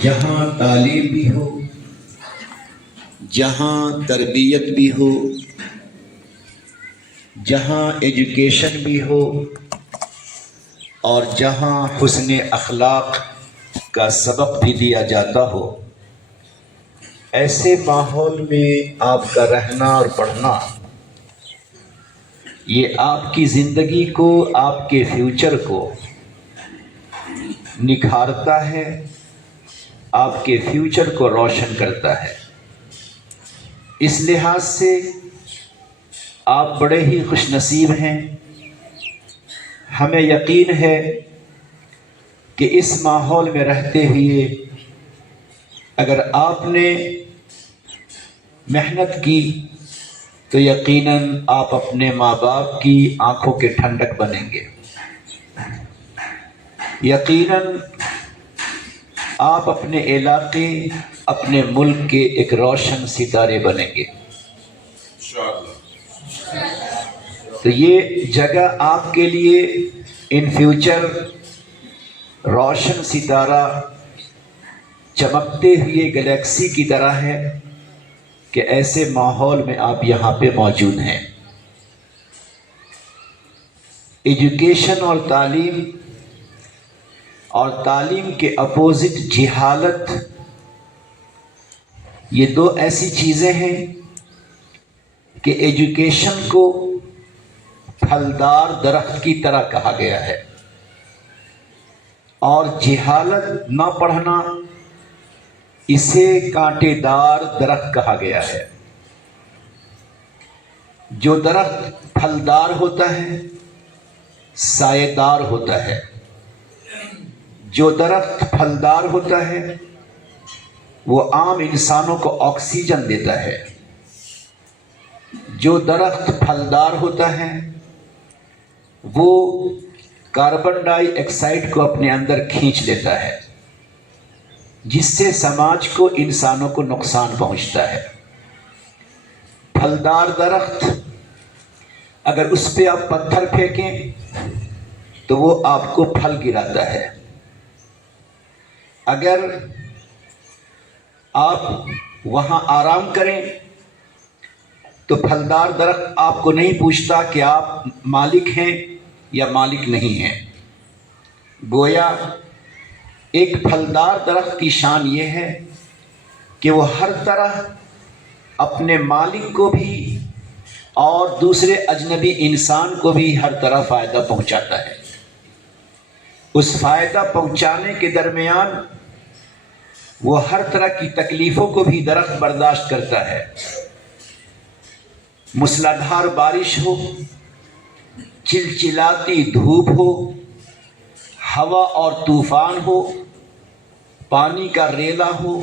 جہاں تعلیم بھی ہو، جہاں تربیت بھی ہو، جہاں ایجوکیشن بھی ہو، اور جہاں حسن اخلاق کا سبق بھی دیا جاتا ہو، ایسے ماحول میں آپ کا رہنا اور پڑھنا یہ آپ کی زندگی کو، آپ کے فیوچر کو نکھارتا ہے، آپ کے فیوچر کو روشن کرتا ہے۔ اس لحاظ سے آپ بڑے ہی خوش نصیب ہیں۔ ہمیں یقین ہے کہ اس ماحول میں رہتے ہوئے اگر آپ نے محنت کی تو یقیناً آپ اپنے ماں باپ کی آنکھوں کے ٹھنڈک بنیں گے، یقیناً آپ اپنے علاقے، اپنے ملک کے ایک روشن ستارے بنیں گے۔ تو یہ جگہ آپ کے لیے ان فیوچر روشن ستارہ چمکتے ہوئے گلیکسی کی طرح ہے کہ ایسے ماحول میں آپ یہاں پہ موجود ہیں۔ ایجوکیشن اور تعلیم کے اپوزٹ جہالت، یہ دو ایسی چیزیں ہیں کہ ایجوکیشن کو پھلدار درخت کی طرح کہا گیا ہے، اور جہالت نہ پڑھنا اسے کانٹے دار درخت کہا گیا ہے۔ جو درخت پھلدار ہوتا ہے سایہ دار ہوتا ہے، جو درخت پھلدار ہوتا ہے وہ عام انسانوں کو آکسیجن دیتا ہے، جو درخت پھلدار ہوتا ہے وہ کاربن ڈائی آکسائڈ کو اپنے اندر کھینچ لیتا ہے، جس سے سماج کو، انسانوں کو نقصان پہنچتا ہے۔ پھلدار درخت اگر اس پہ آپ پتھر پھینکیں تو وہ آپ کو پھل گراتا ہے، اگر آپ وہاں آرام کریں تو پھلدار درخت آپ کو نہیں پوچھتا کہ آپ مالک ہیں یا مالک نہیں ہیں۔ گویا ایک پھلدار درخت کی شان یہ ہے کہ وہ ہر طرح اپنے مالک کو بھی اور دوسرے اجنبی انسان کو بھی ہر طرح فائدہ پہنچاتا ہے۔ اس فائدہ پہنچانے کے درمیان وہ ہر طرح کی تکلیفوں کو بھی درخت برداشت کرتا ہے۔ موسلادھار بارش ہو، چلچلاتی دھوپ ہو، ہوا اور طوفان ہو، پانی کا ریلا ہو،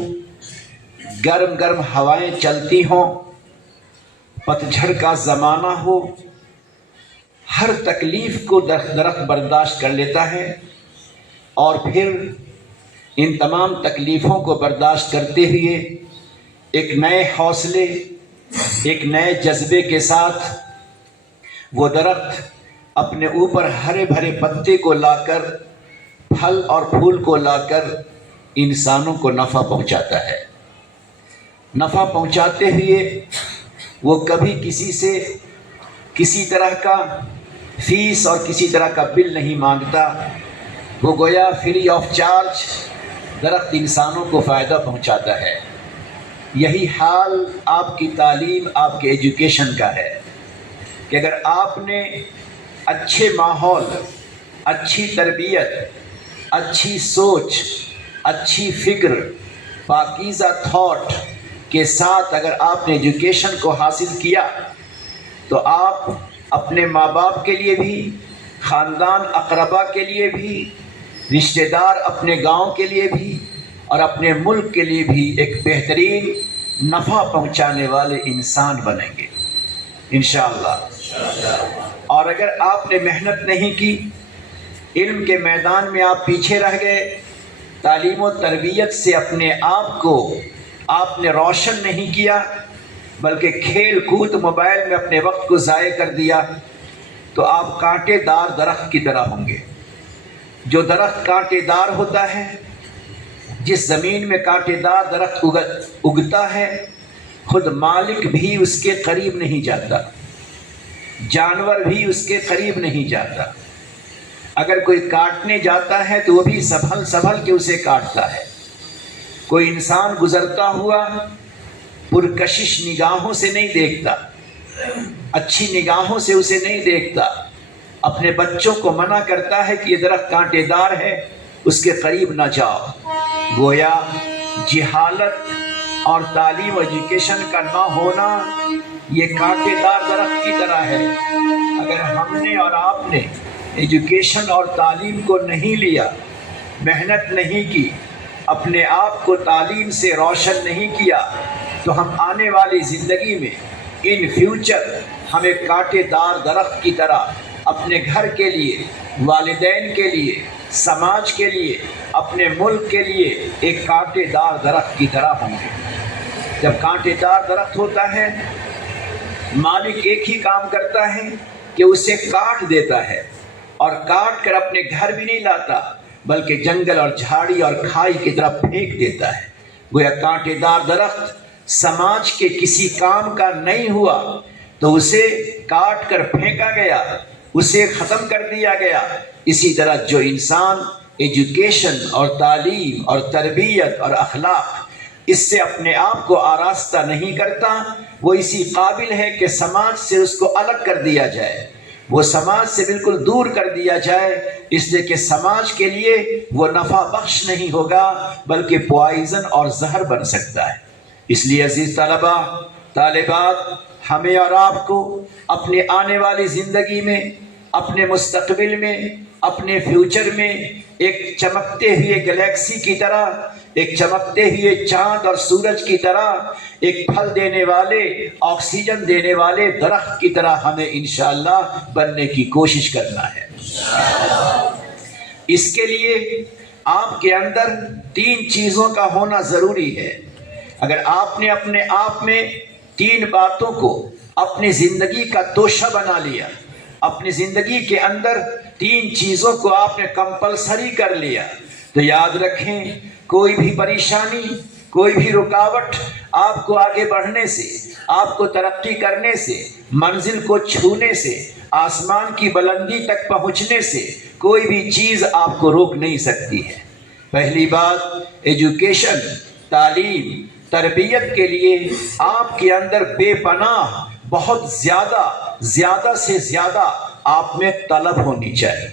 گرم گرم ہوائیں چلتی ہوں، پتجھڑ کا زمانہ ہو، ہر تکلیف کو درخت برداشت کر لیتا ہے، اور پھر ان تمام تکلیفوں کو برداشت کرتے ہوئے ایک نئے حوصلے، ایک نئے جذبے کے ساتھ وہ درخت اپنے اوپر ہرے بھرے پتے کو لا کر، پھل اور پھول کو لا کر انسانوں کو نفع پہنچاتا ہے۔ نفع پہنچاتے ہوئے وہ کبھی کسی سے کسی طرح کا فیس اور کسی طرح کا بل نہیں مانگتا، وہ گویا فری آف چارج درخت انسانوں کو فائدہ پہنچاتا ہے۔ یہی حال آپ کی تعلیم، آپ کے ایجوکیشن کا ہے کہ اگر آپ نے اچھے ماحول، اچھی تربیت، اچھی سوچ، اچھی فکر، پاکیزہ تھاٹ کے ساتھ اگر آپ نے ایجوکیشن کو حاصل کیا تو آپ اپنے ماں باپ کے لیے بھی، خاندان اقربا کے لیے بھی، رشتہ دار اپنے گاؤں کے لیے بھی، اور اپنے ملک کے لیے بھی ایک بہترین نفع پہنچانے والے انسان بنیں گے انشاءاللہ۔ اور اگر آپ نے محنت نہیں کی، علم کے میدان میں آپ پیچھے رہ گئے، تعلیم و تربیت سے اپنے آپ کو آپ نے روشن نہیں کیا، بلکہ کھیل کود، موبائل میں اپنے وقت کو ضائع کر دیا، تو آپ کانٹے دار درخت کی طرح ہوں گے۔ جو درخت کانٹے دار ہوتا ہے جس زمین میں کانٹے دار درخت اگتا ہے خود مالک بھی اس کے قریب نہیں جاتا، جانور بھی اس کے قریب نہیں جاتا۔ اگر کوئی کاٹنے جاتا ہے تو وہ بھی سنبھل کے اسے کاٹتا ہے۔ کوئی انسان گزرتا ہوا پرکشش نگاہوں سے نہیں دیکھتا، اچھی نگاہوں سے اسے نہیں دیکھتا، اپنے بچوں کو منع کرتا ہے کہ یہ درخت کانٹے دار ہے، اس کے قریب نہ جاؤ۔ گویا جہالت اور تعلیم و ایجوکیشن کا نہ ہونا یہ کانٹے دار درخت کی طرح ہے۔ اگر ہم نے اور آپ نے ایجوکیشن اور تعلیم کو نہیں لیا، محنت نہیں کی، اپنے آپ کو تعلیم سے روشن نہیں کیا، تو ہم آنے والی زندگی میں ان فیوچر ہمیں کانٹے دار درخت کی طرح اپنے گھر کے لیے، والدین کے لیے، سماج کے لیے، اپنے ملک کے لیے ایک کانٹے دار درخت کی طرح ہوں گے۔ جب کانٹے دار درخت ہوتا ہے، مالک ایک ہی کام کرتا ہے کہ اسے کاٹ دیتا ہے، اور کاٹ کر اپنے گھر بھی نہیں لاتا بلکہ جنگل اور جھاڑی اور کھائی کی طرف پھینک دیتا ہے۔ گویا کانٹے دار درخت سماج کے کسی کام کا نہیں ہوا تو اسے کاٹ کر پھینکا گیا، اسے ختم کر دیا گیا۔ اسی طرح جو انسان ایجوکیشن اور تعلیم اور تربیت اور اخلاق اس سے اپنے آپ کو آراستہ نہیں کرتا، وہ اسی قابل ہے کہ سماج سے اس کو الگ کر دیا جائے، وہ سماج سے بالکل دور کر دیا جائے، اس لیے کہ سماج کے لیے وہ نفع بخش نہیں ہوگا بلکہ پوائزن اور زہر بن سکتا ہے۔ اس لیے عزیز طلباء، طالبات، ہمیں اور آپ کو اپنے آنے والی زندگی میں، اپنے مستقبل میں، اپنے فیوچر میں ایک چمکتے ہوئے گلیکسی کی طرح، ایک چمکتے ہوئے چاند اور سورج کی طرح، ایک پھل دینے والے، آکسیجن دینے والے درخت کی طرح ہمیں انشاءاللہ بننے کی کوشش کرنا ہے۔ اس کے لیے آپ کے اندر 3 چیزوں کا ہونا ضروری ہے۔ اگر آپ نے اپنے آپ میں 3 باتوں کو اپنی زندگی کا توشہ بنا لیا، اپنی زندگی کے اندر 3 چیزوں کو آپ نے کمپلسری کر لیا، تو یاد رکھیں کوئی بھی پریشانی، کوئی بھی رکاوٹ آپ کو آگے بڑھنے سے، آپ کو ترقی کرنے سے، منزل کو چھونے سے، آسمان کی بلندی تک پہنچنے سے کوئی بھی چیز آپ کو روک نہیں سکتی ہے۔ پہلی بات، ایجوکیشن، تعلیم، تربیت کے لیے آپ کے اندر بے پناہ، بہت زیادہ سے زیادہ آپ میں طلب ہونی چاہیے۔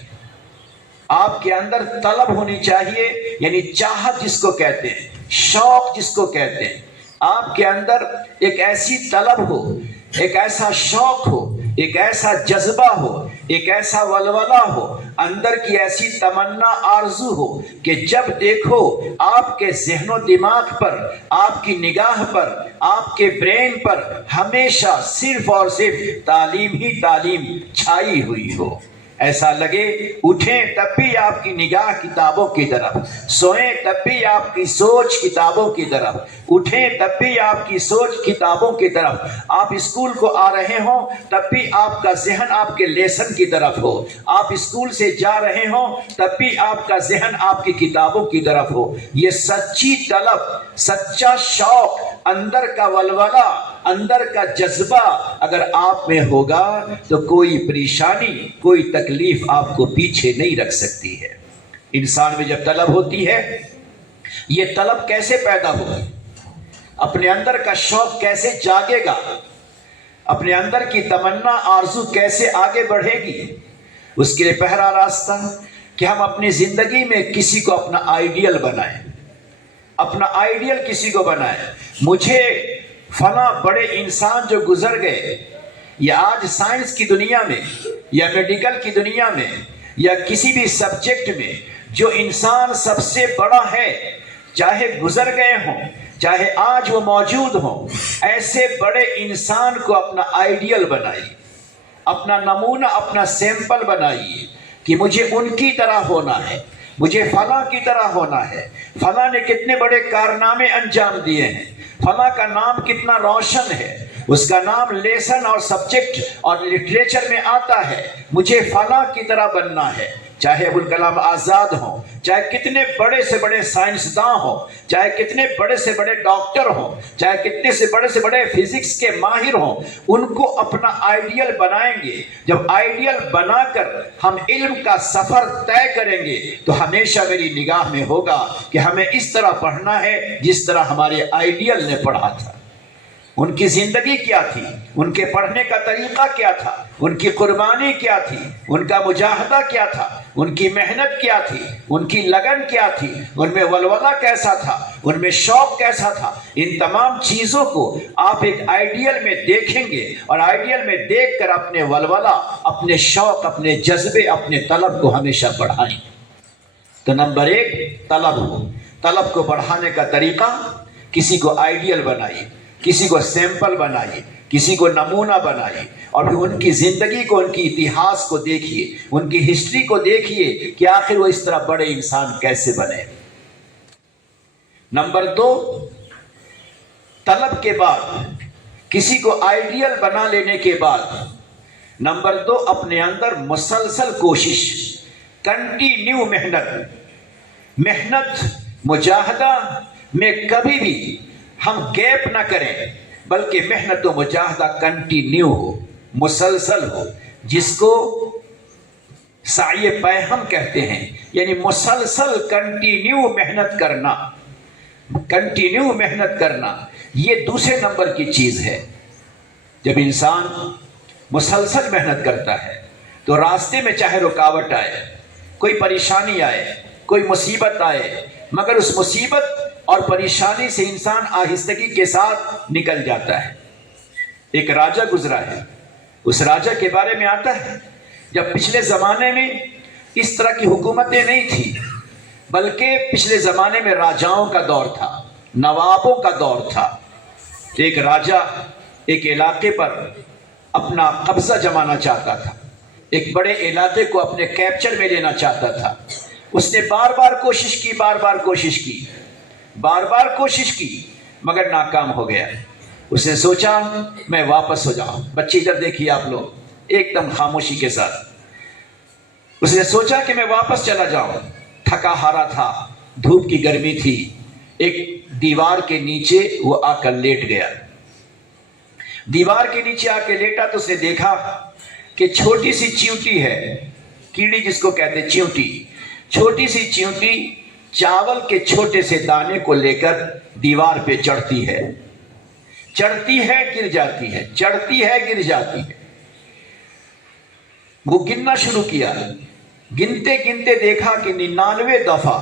آپ کے اندر طلب ہونی چاہیے، یعنی چاہت جس کو کہتے ہیں، شوق جس کو کہتے ہیں۔ آپ کے اندر ایک ایسی طلب ہو، ایک ایسا شوق ہو، ایک ایسا جذبہ ہو، ایک ایسا ولولہ ہو، اندر کی ایسی تمنا، آرزو ہو کہ جب دیکھو آپ کے ذہن و دماغ پر، آپ کی نگاہ پر، آپ کے برین پر ہمیشہ صرف اور صرف تعلیم ہی تعلیم چھائی ہوئی ہو۔ ایسا لگے اٹھیں تب بھی آپ کی نگاہ کتابوں کی طرف، سوئیں تب بھی آپ کی سوچ کتابوں کی طرف، اٹھیں تب بھی آپ کی سوچ کتابوں کی طرف، آپ اسکول کو آ رہے ہوں تب بھی آپ کا ذہن آپ کے لیسن کی طرف ہو، آپ اسکول سے جا رہے ہوں تب بھی آپ کا ذہن آپ کی کتابوں کی طرف ہو۔ یہ سچی طلب، سچا شوق، اندر کا ولولہ، اندر کا جذبہ اگر آپ میں ہوگا تو کوئی پریشانی، کوئی تکلیف آپ کو پیچھے نہیں رکھ سکتی ہے۔ انسان میں جب طلب ہوتی ہے، یہ طلب کیسے پیدا ہوگی؟ اپنے اندر کا شوق کیسے جاگے گا؟ اپنے اندر کی تمنا، آرزو کیسے آگے بڑھے گی؟ اس کے لیے پہلا راستہ کہ ہم اپنی زندگی میں کسی کو اپنا آئیڈیل بنائیں، اپنا آئیڈیل کسی کو بنائیں۔ مجھے فلاں بڑے انسان جو گزر گئے، یا آج سائنس کی دنیا میں یا میڈیکل کی دنیا میں یا کسی بھی سبجیکٹ میں جو انسان سب سے بڑا ہے، چاہے گزر گئے ہوں چاہے آج وہ موجود ہوں، ایسے بڑے انسان کو اپنا آئیڈیل بنائیے، اپنا نمونہ، اپنا سیمپل بنائیے کہ مجھے ان کی طرح ہونا ہے، مجھے فلاں کی طرح ہونا ہے۔ فلاں نے کتنے بڑے کارنامے انجام دیے ہیں، فلاں کا نام کتنا روشن ہے، اس کا نام لیسن اور سبجیکٹ اور لٹریچر میں آتا ہے، مجھے فلاں کی طرح بننا ہے۔ چاہے ابوالکلام آزاد ہوں، چاہے کتنے بڑے سے بڑے سائنسداں ہوں، چاہے کتنے بڑے سے بڑے ڈاکٹر ہوں، چاہے کتنے سے بڑے فزکس کے ماہر ہوں، ان کو اپنا آئیڈیل بنائیں گے۔ جب آئیڈیل بنا کر ہم علم کا سفر طے کریں گے تو ہمیشہ میری نگاہ میں ہوگا کہ ہمیں اس طرح پڑھنا ہے جس طرح ہمارے آئیڈیل نے پڑھا تھا۔ ان کی زندگی کیا تھی، ان کے پڑھنے کا طریقہ کیا تھا، ان کی قربانی کیا تھی، ان کا مجاہدہ کیا تھا، ان کی محنت کیا تھی، ان کی لگن کیا تھی، ان میں ولولہ کیسا تھا، ان میں شوق کیسا تھا، ان تمام چیزوں کو آپ ایک آئیڈیل میں دیکھیں گے اور آئیڈیل میں دیکھ کر اپنے ولولہ، اپنے شوق، اپنے جذبے، اپنے طلب کو ہمیشہ بڑھائیں۔ تو نمبر 1 طلب ہو۔ طلب کو بڑھانے کا طریقہ، کسی کو آئیڈیل بنائیے، کسی کو سیمپل بنائیے، کسی کو نمونہ بنائیے، اور پھر ان کی زندگی کو، ان کی اتہاس کو دیکھیے، ان کی ہسٹری کو دیکھیے کہ آخر وہ اس طرح بڑے انسان کیسے بنے۔ نمبر 2 طلب کے بعد، کسی کو آئیڈیل بنا لینے کے بعد، نمبر 2 اپنے اندر مسلسل کوشش، کنٹینیو محنت مجاہدہ میں کبھی بھی ہم گیپ نہ کریں، بلکہ محنت و مجاہدہ کنٹینیو ہو، مسلسل ہو، جس کو سعی پیہم کہتے ہیں، یعنی مسلسل کنٹینیو محنت کرنا، یہ دوسرے نمبر کی چیز ہے۔ جب انسان مسلسل محنت کرتا ہے تو راستے میں چاہے رکاوٹ آئے، کوئی پریشانی آئے، کوئی مصیبت آئے، مگر اس مصیبت اور پریشانی سے انسان آہستگی کے ساتھ نکل جاتا ہے۔ ایک راجہ گزرا ہے، اس راجہ کے بارے میں آتا ہے جب پچھلے زمانے میں اس طرح کی حکومتیں نہیں تھی، بلکہ پچھلے زمانے میں راجاؤں کا دور تھا، نوابوں کا دور تھا۔ ایک راجہ ایک علاقے پر اپنا قبضہ جمانا چاہتا تھا، ایک بڑے علاقے کو اپنے کیپچر میں لینا چاہتا تھا۔ اس نے بار بار کوشش کی مگر ناکام ہو گیا۔ اس نے سوچا میں واپس ہو جاؤں۔ بچے ادھر دیکھیے آپ لوگ، ایک دم خاموشی کے ساتھ۔ اس نے سوچا کہ میں واپس چلا جاؤں، تھکا ہارا تھا، دھوپ کی گرمی تھی، ایک دیوار کے نیچے وہ آ کر لیٹ گیا۔ دیوار کے نیچے آ کے لیٹا تو اس نے دیکھا کہ چھوٹی سی چیونٹی ہے، کیڑی جس کو کہتے ہیں چیونٹی، چھوٹی سی چیونٹی چاول کے چھوٹے سے دانے کو لے کر دیوار پہ چڑھتی ہے، گر جاتی ہے، چڑھتی ہے، گر جاتی ہے۔ وہ گننا شروع کیا، گنتے گنتے دیکھا کہ 99 دفعہ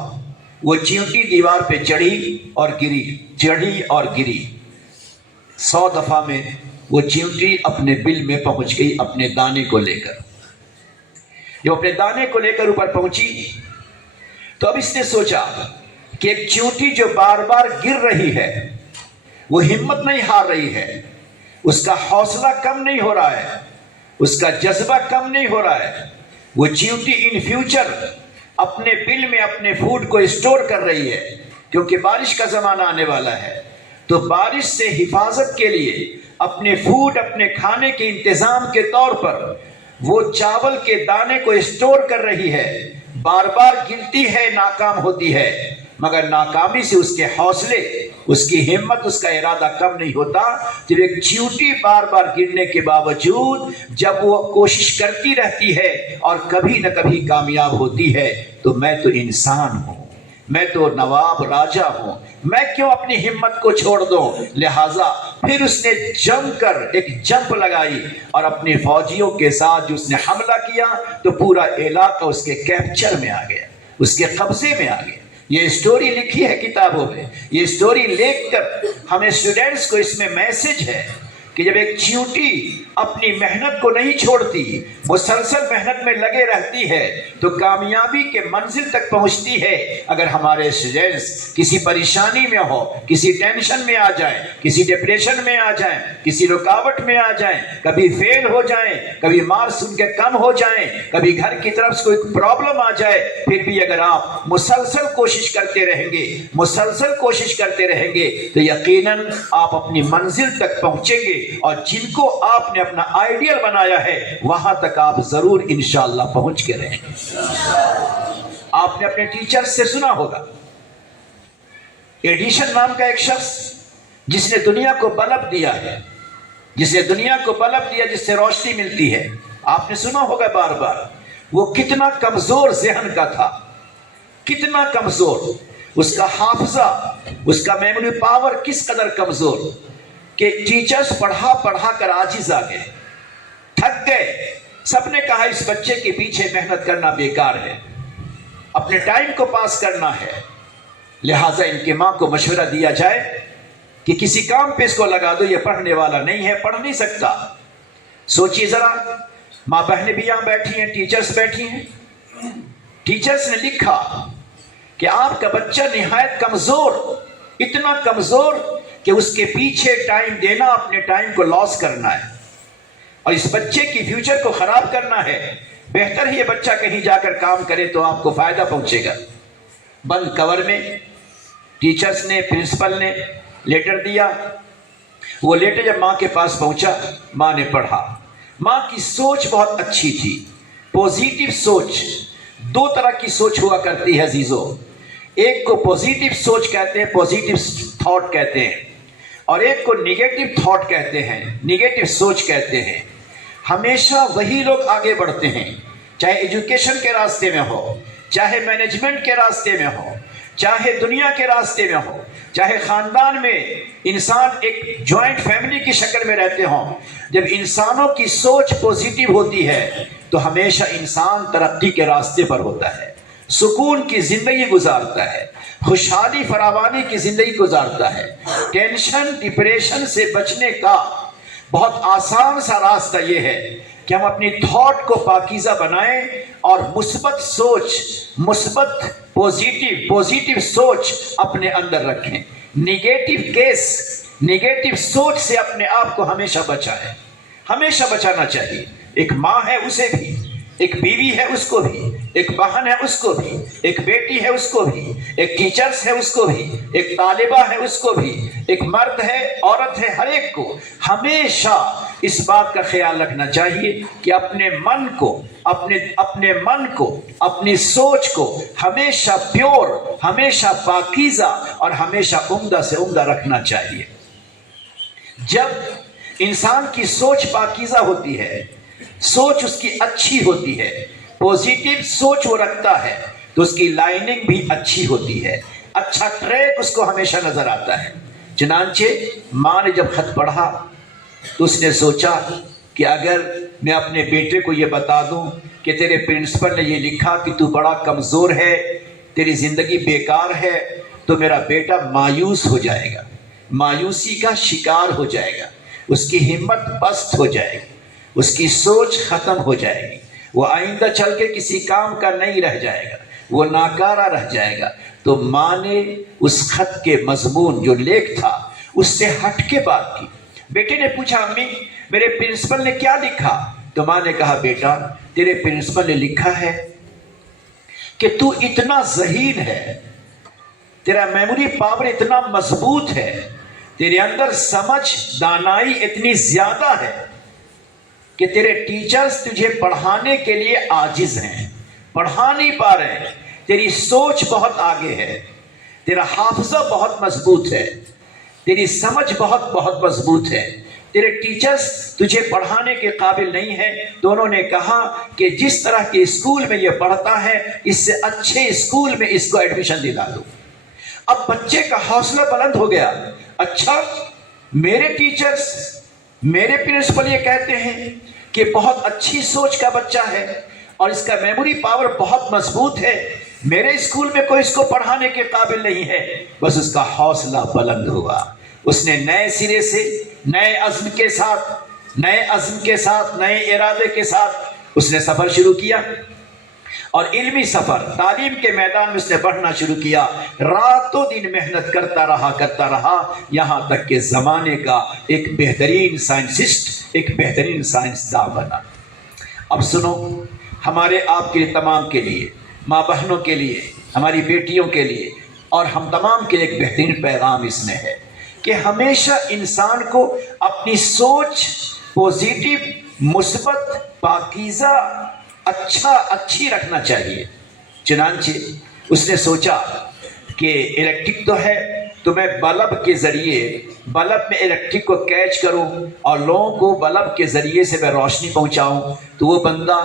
وہ چیونٹی دیوار پہ چڑھی اور گری۔ 100 دفعہ میں وہ چیونٹی اپنے بل میں پہنچ گئی اپنے دانے کو لے کر۔ جب اپنے دانے کو لے کر اوپر پہنچی تو اب اس نے سوچا کہ ایک چیونٹی جو بار بار گر رہی ہے، وہ ہمت نہیں ہار رہی ہے، اس کا حوصلہ کم نہیں ہو رہا ہے، اس کا جذبہ کم نہیں ہو رہا ہے، وہ چیونٹی ان فیوچر اپنے بل میں اپنے فوڈ کو اسٹور کر رہی ہے، کیونکہ بارش کا زمانہ آنے والا ہے۔ تو بارش سے حفاظت کے لیے اپنے فوڈ، اپنے کھانے کے انتظام کے طور پر وہ چاول کے دانے کو اسٹور کر رہی ہے، بار بار گرتی ہے، ناکام ہوتی ہے، مگر ناکامی سے اس کے حوصلے، اس کی ہمت، اس کا ارادہ کم نہیں ہوتا۔ جب ایک چیونٹی بار بار گرنے کے باوجود جب وہ کوشش کرتی رہتی ہے اور کبھی نہ کبھی کامیاب ہوتی ہے، تو میں تو انسان ہوں، میں تو نواب راجہ ہوں، میں کیوں اپنی ہمت کو چھوڑ دوں؟ لہٰذا پھر اس نے جم کر ایک جمپ لگائی اور اپنے فوجیوں کے ساتھ جو اس نے حملہ کیا تو پورا علاقہ اس کے کیپچر میں آ گیا، اس کے قبضے میں آ گیا۔ یہ سٹوری لکھی ہے کتابوں میں، یہ سٹوری لکھ کر ہمیں اسٹوڈنٹس کو اس میں میسج ہے کہ جب ایک چیونٹی اپنی محنت کو نہیں چھوڑتی، مسلسل محنت میں لگے رہتی ہے تو کامیابی کے منزل تک پہنچتی ہے۔ اگر ہمارے اسٹوڈنٹس کسی پریشانی میں ہو، کسی ٹینشن میں آ جائیں، کسی ڈپریشن میں آ جائیں، کسی رکاوٹ میں آ جائیں، کبھی فیل ہو جائیں، کبھی مارکس ان کے کم ہو جائیں، کبھی گھر کی طرف سے کوئی پرابلم آ جائے، پھر بھی اگر آپ مسلسل کوشش کرتے رہیں گے تو یقیناً آپ اپنی منزل تک پہنچیں گے اور جن کو آپ نے اپنا آئیڈیل بنایا ہے وہاں تک آپ ضرور انشاءاللہ پہنچ کے رہیں گے۔ آپ نے اپنے ٹیچر سے سنا ہوگا، ایڈیشن نام کا ایک شخص جس نے دنیا کو بلب دیا ہے، جس نے دنیا کو بلب دیا، جس سے روشنی ملتی ہے، آپ نے سنا ہوگا بار بار، وہ کتنا کمزور ذہن کا تھا، کتنا کمزور، اس کا حافظہ، اس کا میموری پاور کس قدر کمزور کہ ٹیچرز پڑھا پڑھا کر عاجز آ گئے، تھک گئے۔ سب نے کہا اس بچے کے پیچھے محنت کرنا بیکار ہے، اپنے ٹائم کو پاس کرنا ہے، لہٰذا ان کی ماں کو مشورہ دیا جائے کہ کسی کام پہ اس کو لگا دو، یہ پڑھنے والا نہیں ہے، پڑھ نہیں سکتا۔ سوچیے ذرا، ماں بہنیں بھی یہاں بیٹھی ہیں، ٹیچرز بیٹھی ہیں، ٹیچرز نے لکھا کہ آپ کا بچہ نہایت کمزور، اتنا کمزور کہ اس کے پیچھے ٹائم دینا اپنے ٹائم کو لاس کرنا ہے اور اس بچے کی فیوچر کو خراب کرنا ہے، بہتر ہے یہ بچہ کہیں جا کر کام کرے تو آپ کو فائدہ پہنچے گا۔ بند کور میں ٹیچرز نے، پرنسپل نے لیٹر دیا۔ وہ لیٹر جب ماں کے پاس پہنچا، ماں نے پڑھا۔ ماں کی سوچ بہت اچھی تھی، پوزیٹیو سوچ۔ دو طرح کی سوچ ہوا کرتی ہے عزیزو، ایک کو پوزیٹیو سوچ کہتے ہیں، پوزیٹیو تھاٹ کہتے ہیں، اور ایک کو نیگیٹو تھاٹ کہتے ہیں، نیگیٹو سوچ کہتے ہیں۔ ہمیشہ وہی لوگ آگے بڑھتے ہیں، چاہے ایجوکیشن کے راستے میں ہو، چاہے مینجمنٹ کے راستے میں ہو، چاہے دنیا کے راستے میں ہو، چاہے خاندان میں انسان ایک جوائنٹ فیملی کی شکل میں رہتے ہوں۔ جب انسانوں کی سوچ پوزیٹیو ہوتی ہے تو ہمیشہ انسان ترقی کے راستے پر ہوتا ہے، سکون کی زندگی گزارتا ہے، خوشحالی فراوانی کی زندگی گزارتا ہے۔ ٹینشن ڈپریشن سے بچنے کا بہت آسان سا راستہ یہ ہے کہ ہم اپنی تھاٹ کو پاکیزہ بنائیں اور مثبت سوچ، مثبت پوزیٹیو سوچ اپنے اندر رکھیں۔ نیگیٹو سوچ سے اپنے آپ کو ہمیشہ بچائیں، ہمیشہ بچانا چاہیے۔ ایک ماں ہے اسے بھی، ایک بیوی ہے اس کو بھی، ایک بہن ہے اس کو بھی، ایک بیٹی ہے اس کو بھی، ایک ٹیچرز ہے اس کو بھی، ایک طالبہ ہے اس کو بھی، ایک مرد ہے، عورت ہے، ہر ایک کو ہمیشہ اس بات کا خیال رکھنا چاہیے کہ اپنے من کو، اپنی سوچ کو ہمیشہ پیور، ہمیشہ پاکیزہ اور ہمیشہ عمدہ سے عمدہ رکھنا چاہیے۔ جب انسان کی سوچ پاکیزہ ہوتی ہے، سوچ اس کی اچھی ہوتی ہے، پوزیٹیو سوچ وہ رکھتا ہے تو اس کی لائننگ بھی اچھی ہوتی ہے، اچھا ٹریک اس کو ہمیشہ نظر آتا ہے۔ چنانچہ ماں نے جب خط پڑھا تو اس نے سوچا کہ اگر میں اپنے بیٹے کو یہ بتا دوں کہ تیرے پرنسپل نے یہ لکھا کہ تو بڑا کمزور ہے، تیری زندگی بیکار ہے، تو میرا بیٹا مایوس ہو جائے گا، مایوسی کا شکار ہو جائے گا، اس کی ہمت پست ہو جائے گی، اس کی سوچ ختم ہو جائے گی، وہ آئندہ چل کے کسی کام کا نہیں رہ جائے گا، وہ ناکارہ رہ جائے گا۔ تو ماں نے اس خط کے مضمون جو لیکھ تھا اس سے ہٹ کے بات کی۔ بیٹے نے پوچھا امی میرے پرنسپل نے کیا لکھا؟ تو ماں نے کہا بیٹا تیرے پرنسپل نے لکھا ہے کہ تو اتنا ذہین ہے، تیرا میموری پاور اتنا مضبوط ہے، تیرے اندر سمجھ دانائی اتنی زیادہ ہے کہ تیرے ٹیچرز تجھے پڑھانے کے لیے عاجز ہیں، پڑھا نہیں پا رہے ہیں، تیری سوچ بہت آگے ہے، تیرا حافظہ بہت مضبوط ہے، تیری سمجھ بہت مضبوط ہے، تیرے ٹیچرز تجھے پڑھانے کے قابل نہیں ہیں۔ تو انہوں نے کہا کہ جس طرح کے اسکول میں یہ پڑھتا ہے اس سے اچھے اسکول میں اس کو ایڈمیشن دلا دو۔ اب بچے کا حوصلہ بلند ہو گیا، اچھا میرے ٹیچرز، میرے پرنسپل یہ کہتے ہیں کہ بہت اچھی سوچ کا بچہ ہے اور اس کا میموری پاور بہت مضبوط ہے، میرے اسکول میں کوئی اس کو پڑھانے کے قابل نہیں ہے۔ بس اس کا حوصلہ بلند ہوا، اس نے نئے سرے سے، نئے عزم کے ساتھ، نئے ارادے کے ساتھ اس نے سفر شروع کیا اور علمی سفر، تعلیم کے میدان میں اس نے بڑھنا شروع کیا۔ راتوں دن محنت کرتا رہا یہاں تک کہ زمانے کا ایک بہترین سائنسسٹ، ایک بہترین سائنسداں بنا۔ اب سنو، ہمارے آپ کے تمام کے لیے، ماں بہنوں کے لیے، ہماری بیٹیوں کے لیے اور ہم تمام کے ایک بہترین پیغام اس میں ہے کہ ہمیشہ انسان کو اپنی سوچ پوزیٹو، مثبت، پاکیزہ، اچھی رکھنا چاہیے۔ چنانچہ اس نے سوچا کہ الیکٹرک تو ہے، تو میں بلب کے ذریعے بلب میں الیکٹرک کو کیچ کروں اور لوگوں کو بلب کے ذریعے سے میں روشنی پہنچاؤں۔ تو وہ بندہ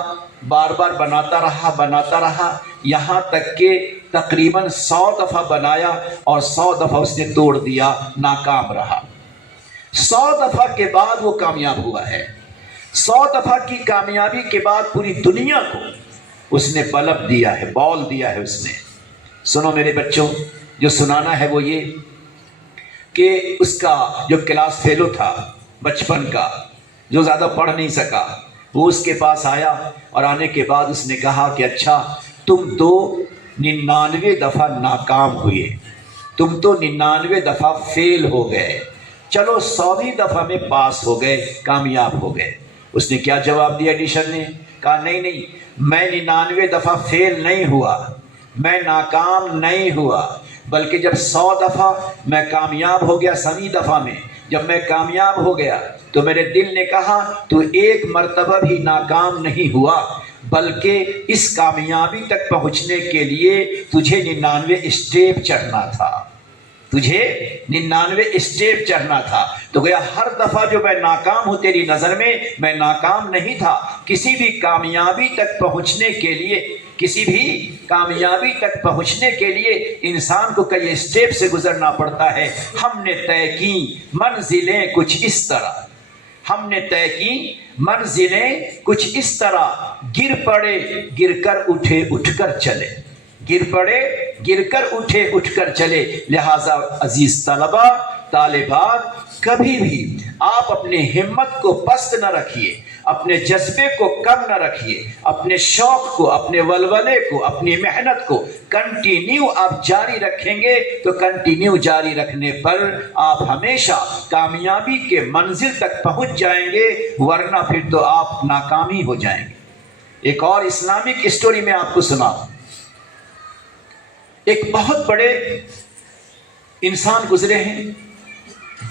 بار بار بناتا رہا، یہاں تک کہ تقریباً 100 دفعہ بنایا اور 100 دفعہ اس نے توڑ دیا، ناکام رہا۔ 100 دفعہ کے بعد وہ کامیاب ہوا ہے۔ 100 دفعہ کی کامیابی کے بعد پوری دنیا کو اس نے بلب دیا ہے، بال دیا ہے اس نے۔ سنو میرے بچوں، جو سنانا ہے وہ یہ کہ اس کا جو کلاس فیلو تھا بچپن کا، جو زیادہ پڑھ نہیں سکا، وہ اس کے پاس آیا اور آنے کے بعد اس نے کہا کہ اچھا تم تو 99 دفعہ ناکام ہوئے، تم تو 99 دفعہ فیل ہو گئے، چلو 100ویں دفعہ میں پاس ہو گئے، کامیاب ہو گئے۔ اس نے کیا جواب دیا؟ ایڈیشن نے کہا نہیں، میں 99 دفعہ فیل نہیں ہوا، میں ناکام نہیں ہوا، بلکہ جب 100 دفعہ میں کامیاب ہو گیا، 100ویں دفعہ میں جب میں کامیاب ہو گیا تو میرے دل نے کہا تو ایک مرتبہ بھی ناکام نہیں ہوا، بلکہ اس کامیابی تک پہنچنے کے لیے تجھے 99 اسٹیپ چڑھنا تھا، تجھے 99 اسٹیپ چڑھنا تھا۔ تو گویا ہر دفعہ جو میں ناکام ہوں تیری نظر میں ناکام نہیں تھا۔ کسی بھی کامیابی تک پہنچنے کے لیے انسان کو کئی اسٹیپ سے گزرنا پڑتا ہے۔ ہم نے طے کی منزلیں کچھ اس طرح، گر پڑے گر کر اٹھے اٹھ کر چلے، گر پڑے گر کر اٹھے اٹھ کر چلے۔ لہٰذا عزیز طلبہ، طالبات، کبھی بھی آپ اپنے ہمت کو پست نہ رکھیے، اپنے جذبے کو کم نہ رکھیے، اپنے شوق کو، اپنے ولولے کو، اپنی محنت کو کنٹینیو آپ جاری رکھیں گے تو کنٹینیو جاری رکھنے پر آپ ہمیشہ کامیابی کے منزل تک پہنچ جائیں گے، ورنہ پھر تو آپ ناکامی ہو جائیں گے۔ ایک اور اسلامک اسٹوری میں آپ کو سناؤں۔ ایک بہت بڑے انسان گزرے ہیں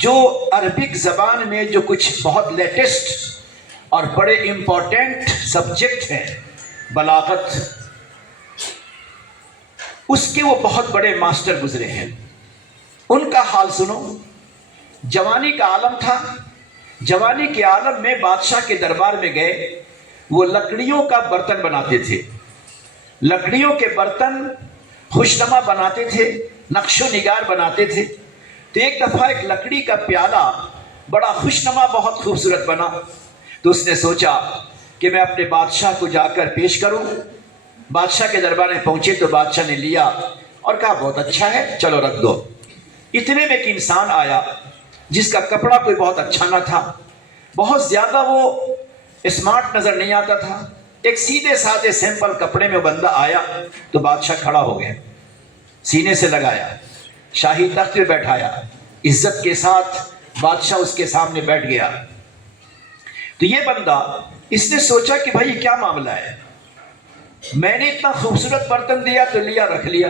جو عربک زبان میں جو کچھ بہت لیٹسٹ اور بڑے امپورٹنٹ سبجیکٹ ہیں، بلاغت، اس کے وہ بہت بڑے ماسٹر گزرے ہیں۔ ان کا حال سنو۔ جوانی کا عالم تھا، جوانی کے عالم میں بادشاہ کے دربار میں گئے، وہ لکڑیوں کا برتن بناتے تھے، لکڑیوں کے برتن خوشنما بناتے تھے، نقش و نگار بناتے تھے۔ تو ایک دفعہ ایک لکڑی کا پیالہ بڑا خوشنما، بہت خوبصورت بنا، تو اس نے سوچا کہ میں اپنے بادشاہ کو جا کر پیش کروں۔ بادشاہ کے دربار میں پہنچے تو بادشاہ نے لیا اور کہا بہت اچھا ہے، چلو رکھ دو۔ اتنے میں ایک انسان آیا جس کا کپڑا کوئی بہت اچھا نہ تھا، بہت زیادہ وہ اسمارٹ نظر نہیں آتا تھا، ایک سیدھے سادے سمپل کپڑے میں بندہ آیا تو بادشاہ کھڑا ہو گیا، سینے سے لگایا، شاہی تخت پہ بیٹھایا، عزت کے ساتھ بادشاہ اس کے سامنے بیٹھ گیا۔ تو یہ بندہ، اس نے سوچا کہ بھائی کیا معاملہ ہے، میں نے اتنا خوبصورت برتن دیا تو لیا، رکھ لیا،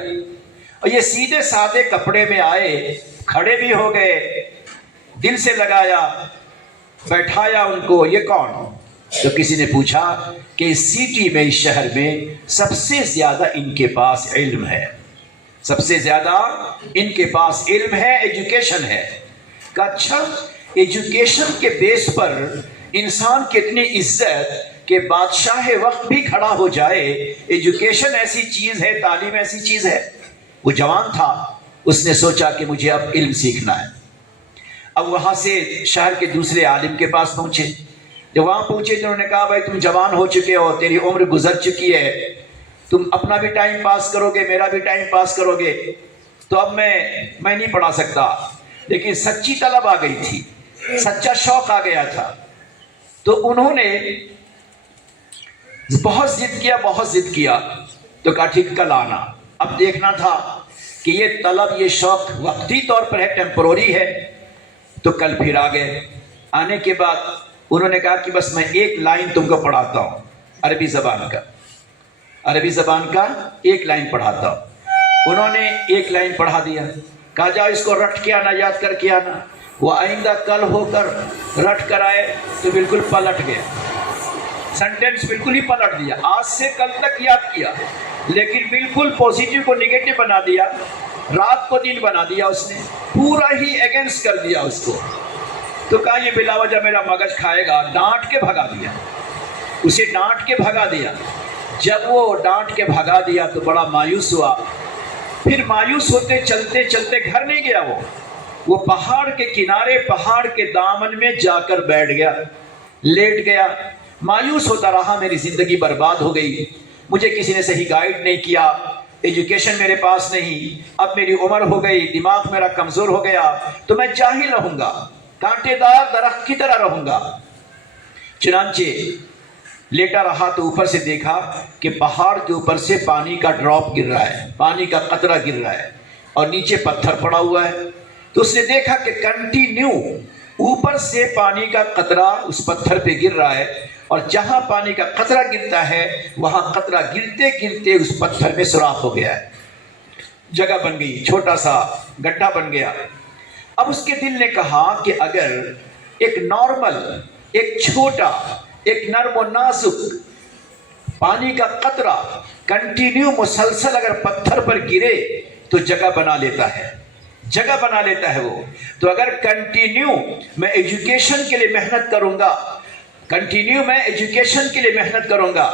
اور یہ سیدھے سادے کپڑے میں آئے، کھڑے بھی ہو گئے، دل سے لگایا، بیٹھایا ان کو، یہ کون؟ تو کسی نے پوچھا کہ اس سٹی میں، اس شہر میں سب سے زیادہ ان کے پاس علم ہے، سب سے زیادہ ان کے پاس علم ہے، ایجوکیشن ہے۔ کہ اچھا، ایجوکیشن کے بیس پر انسان کی اتنی عزت کہ بادشاہ وقت بھی کھڑا ہو جائے، ایجوکیشن ایسی چیز ہے، تعلیم ایسی چیز ہے۔ وہ جوان تھا، اس نے سوچا کہ مجھے اب علم سیکھنا ہے۔ اب وہاں سے شہر کے دوسرے عالم کے پاس پہنچے۔ جب وہاں پہنچے تو انہوں نے کہا بھائی تم جوان ہو چکے ہو، تیری عمر گزر چکی ہے، تم اپنا بھی ٹائم پاس کرو گے، میرا بھی ٹائم پاس کرو گے، تو اب میں نہیں پڑھا سکتا۔ لیکن سچی طلب آ گئی تھی، سچا شوق آ گیا تھا، تو انہوں نے بہت ضد کیا تو کہا ٹھیک، کل آنا۔ اب دیکھنا تھا کہ یہ طلب، یہ شوق وقتی طور پر ہے، ٹیمپروری ہے، تو کل پھر آ گئے۔ آنے کے بعد انہوں نے کہا کہ بس میں ایک لائن تم کو پڑھاتا ہوں، عربی زبان کا ایک لائن پڑھاتا ہوں۔ انہوں نے ایک لائن پڑھا دیا، کہا جاؤ اس کو رٹ کے آنا، یاد کر کے آنا۔ وہ آئندہ کل ہو کر رٹ کر آئے تو بالکل پلٹ گیا، سینٹینس بالکل ہی پلٹ دیا۔ آج سے کل تک یاد کیا لیکن بالکل پوزیٹیو کو نیگیٹو بنا دیا، رات کو دن بنا دیا، اس نے پورا ہی اگینسٹ کر دیا اس کو۔ تو کہا یہ بلا وجہ میرا مغز کھائے گا، ڈانٹ کے بھگا دیا، اسے ڈانٹ کے بھگا دیا۔ جب وہ ڈانٹ کے بھگا دیا تو بڑا مایوس ہوا۔ پھر مایوس ہوتے چلتے چلتے گھر نہیں گیا، وہ پہاڑ کے کنارے، پہاڑ کے دامن میں جا کر بیٹھ گیا، لیٹ گیا۔ مایوس ہوتا رہا، میری زندگی برباد ہو گئی، مجھے کسی نے صحیح گائیڈ نہیں کیا، ایجوکیشن میرے پاس نہیں، اب میری عمر ہو گئی، دماغ میرا کمزور ہو گیا، تو میں جاہل رہوں گا، کانٹے دار درخت کی طرح رہوں گا۔ چنانچہ لیٹا رہا تو اوپر سے دیکھا کہ پہاڑ کے اوپر سے پانی کا ڈراپ گر رہا ہے، پانی کا قطرہ گر رہا ہے اور نیچے پتھر پڑا ہوا ہے۔ تو اس نے دیکھا کہ کنٹینیو اوپر سے پانی کا قطرہ اس پتھر پہ گر رہا ہے، اور جہاں پانی کا قطرہ گرتا ہے وہاں قطرہ گرتے گرتے اس پتھر میں سوراخ ہو گیا ہے، جگہ بن گئی، چھوٹا سا گڈھا بن گیا۔ اب اس کے دل نے کہا کہ اگر ایک نارمل، ایک چھوٹا، ایک نرم و نازک پانی کا قطرہ کنٹینیو مسلسل اگر پتھر پر گرے تو جگہ بنا لیتا ہے، جگہ بنا لیتا ہے وہ، تو اگر کنٹینیو میں ایجوکیشن کے لیے محنت کروں گا، کنٹینیو میں ایجوکیشن کے لیے محنت کروں گا،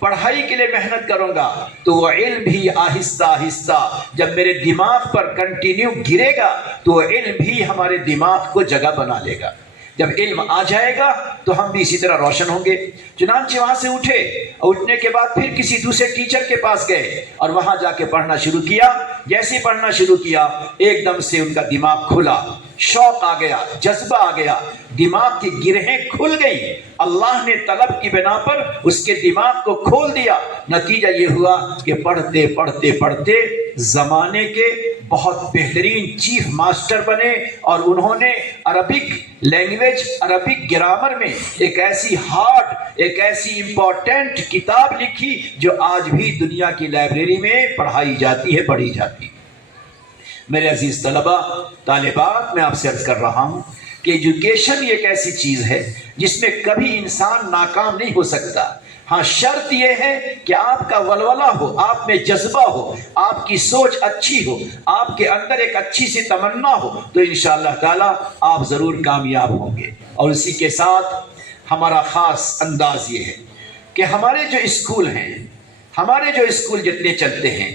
پڑھائی کے لیے محنت کروں گا، تو وہ علم بھی آہستہ آہستہ جب میرے دماغ پر کنٹینیو گرے گا تو وہ علم بھی ہمارے دماغ کو جگہ بنا لے گا۔ جب علم آ جائے گا تو ہم بھی اسی طرح روشن ہوں گے۔ چنانچہ وہاں سے اٹھے، اور اٹھنے کے بعد پھر کسی دوسرے ٹیچر کے پاس گئے اور وہاں جا کے پڑھنا شروع کیا۔ جیسے پڑھنا شروع کیا ایک دم سے ان کا دماغ کھلا، شوق آ گیا، جذبہ آ گیا، دماغ کی گرہیں کھل گئی۔ اللہ نے طلب کی بنا پر اس کے دماغ کو کھول دیا۔ نتیجہ یہ ہوا کہ پڑھتے پڑھتے پڑھتے زمانے کے بہت بہترین چیف ماسٹر بنے، اور انہوں نے عربک لینگویج، عربک گرامر میں ایک ایسی ہارڈ، ایک ایسی امپورٹنٹ کتاب لکھی جو آج بھی دنیا کی لائبریری میں پڑھائی جاتی ہے، پڑھی جاتی ہے۔ میرے عزیز طلبہ، طالبات، میں آپ سے عرض کر رہا ہوں کہ ایجوکیشن ایک ایسی چیز ہے جس میں کبھی انسان ناکام نہیں ہو سکتا۔ ہاں، شرط یہ ہے کہ آپ کا ولولہ ہو، آپ میں جذبہ ہو، آپ کی سوچ اچھی ہو، آپ کے اندر ایک اچھی سی تمنا ہو، تو انشاءاللہ تعالی آپ ضرور کامیاب ہوں گے۔ اور اسی کے ساتھ ہمارا خاص انداز یہ ہے کہ ہمارے جو اسکول ہیں، ہمارے جو اسکول جتنے چلتے ہیں،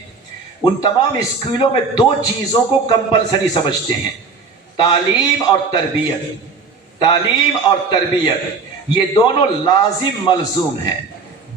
ان تمام اسکولوں میں دو چیزوں کو کمپلسری سمجھتے ہیں: تعلیم اور تربیت۔ تعلیم اور تربیت یہ دونوں لازم ملزوم ہیں،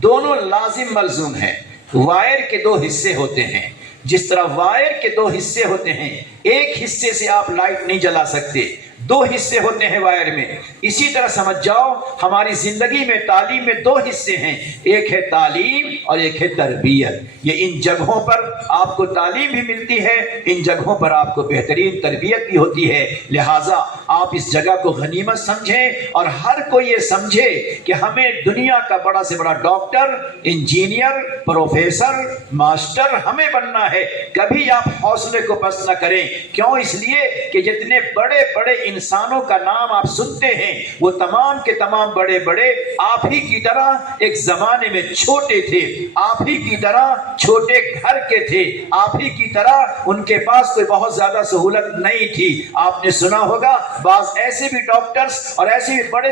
دونوں لازم ملزوم ہیں۔ وائر کے دو حصے ہوتے ہیں، جس طرح وائر کے دو حصے ہوتے ہیں، ایک حصے سے آپ لائٹ نہیں جلا سکتے، دو حصے ہوتے ہیں وائر میں، اسی طرح سمجھ جاؤ ہماری زندگی میں تعلیم میں دو حصے ہیں، ایک ہے تعلیم اور ایک ہے تربیت۔ یہ ان جگہوں پر آپ کو تعلیم بھی ملتی ہے، ان جگہوں پر آپ کو بہترین تربیت بھی ہوتی ہے۔ لہٰذا آپ اس جگہ کو غنیمت سمجھیں اور ہر کوئی یہ سمجھے کہ ہمیں دنیا کا بڑا سے بڑا ڈاکٹر، انجینئر، پروفیسر، ماسٹر ہمیں بننا ہے۔ کبھی آپ حوصلے کو پست نہ کریں، کیوں؟ اس لیے کہ جتنے بڑے بڑے انسانوں کا نام آپ سنتے ہیں وہ تمام کے تمام بڑے بڑے آپ ہی کی طرح ایک زمانے میں چھوٹے تھے، آپ ہی کی طرح چھوٹے گھر کے تھے، آپ ہی کی طرح ان کے پاس کوئی بہت زیادہ سہولت نہیں تھی۔ آپ نے سنا ہوگا بعض ایسے بھی ڈاکٹرز اور ایسے بھی بڑے